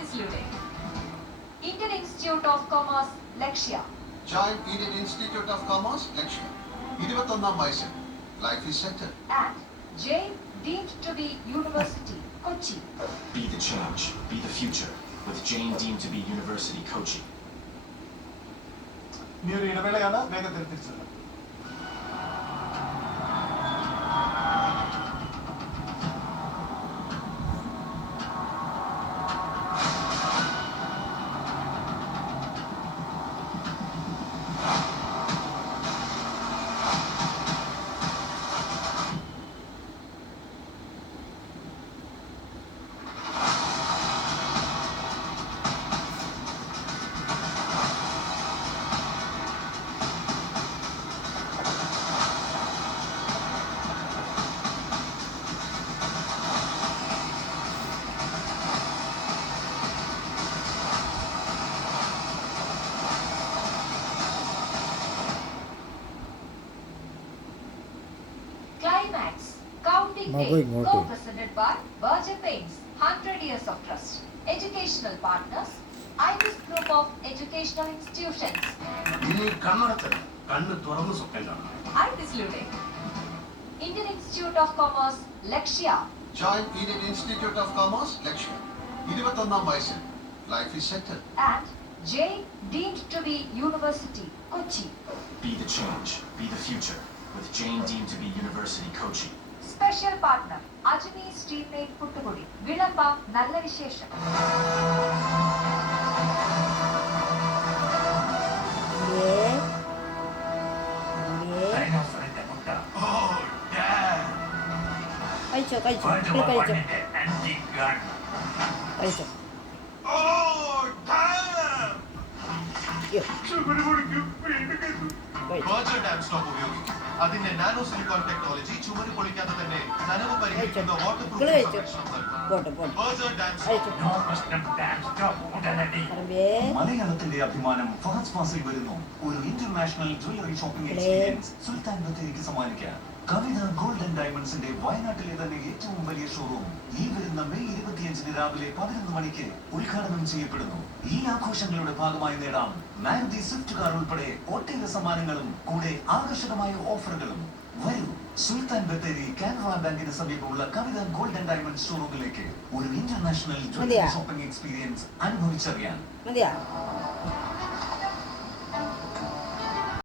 Dislute. Indian Institute of Commerce, Lakshya. Join Indian Institute of Commerce, Lakshya. 21 വയസ്സിൽ life is settled. And Jain deemed to be University, Kochi. Be the change, be the future, with Jain deemed to be University, Kochi. ഇനി ഒരു ഇടവേളയാണ്, വേഗത്തിൽ തിരിച്ചത്. Climax, Counting Day, co-presented by Berger Paints, 100 Years of Trust. Educational partners, IBIS Group of Educational Institutions. ഇനി കണ്ണടച്ചല്ല, കണ്ണ് തുറന്ന് സ്വപ്നം കാണണം. Dislute. Indian Institute of Commerce, Lakshya. Join Indian Institute of Commerce, Lakshya. 21 വയസ്സിൽ life is settled. And Jain deemed to be University, Kochi. Be the change, be the future, with Jain deemed to be University, Kochi. Special partner, Ajmi Street Made Puttugudi. Vilamba Nalla Vishesham. ഡൈനോസറിന്റെ മുട്ട. Oh, damn. കഴിച്ചോ World War കഴിച്ചോ Iന്റെ antique gun. കഴിച്ചോ. Oh, damn. അയ്യോ, ചുവട് പൊടിക്കും, വീണ്ടും കേട്ടു. കഴിച്ചോ. Berger dam stop ഉപയോഗിക്കും. അതിന്റെ നാനോ സിലിക്കോൺ ടെക്നോളജി ചുമര് പൊളിക്കാതെ തന്നെ നനവ് പരിഹരിക്കുന്ന വാട്ടർ നിങ്ങൾ കഴിച്ചോ. പോട്ടെ പോട്ടെ ബർജർ ഡാം കഴിച്ചോ. No പ്രശ്നം, damn stop, ഉടനടി. പറമ്പേ. മലയാളത്തിന്റെ അഭിമാനം ഫഹദ് ഫാസിൽ വരുന്നു. ഒരു ഇന്റർനാഷണൽ ജ്വല്ലറി ഷോപ്പിംഗ് എക്സ്പീരിയൻസ് സുൽത്താൻ ബത്തേരിക്ക് സമ്മാനിക്കാൻ. കവിത ഗോൾഡൻ ഡയമണ്ട്സിന്റെ വയനാട്ടിലെ തന്നെ ഏറ്റവും വലിയ ഷോറൂം ഈ വരുന്ന മെയ് 25 രാവിലെ 11 മണിക്ക് ഉദ്ഘാടനം ചെയ്യപ്പെടുന്നു. ഈ ആഘോഷങ്ങളുടെ ഭാഗമായി നേടാം മാരുതി സ്വിഫ്റ്റ് കാർ ഉൾപ്പെടെ ഒട്ടേറെ സമ്മാനങ്ങളും കൂടെ ആകർഷകമായ ഓഫറുകളും. വരൂ, സുൽത്താൻ ബത്തേരി കാനറ ബാങ്കിന് സമീപമുള്ള കവിത ഗോൾഡൻ ഡയമണ്ട് ഷോറൂമിലേക്ക് ഒരു ഇന്റർനാഷണൽ ജ്വല്ലറി ഷോപ്പിംഗ് എക്സ്പീരിയൻസ് അനുഭവിച്ചറിയാൻ. മതിയാ.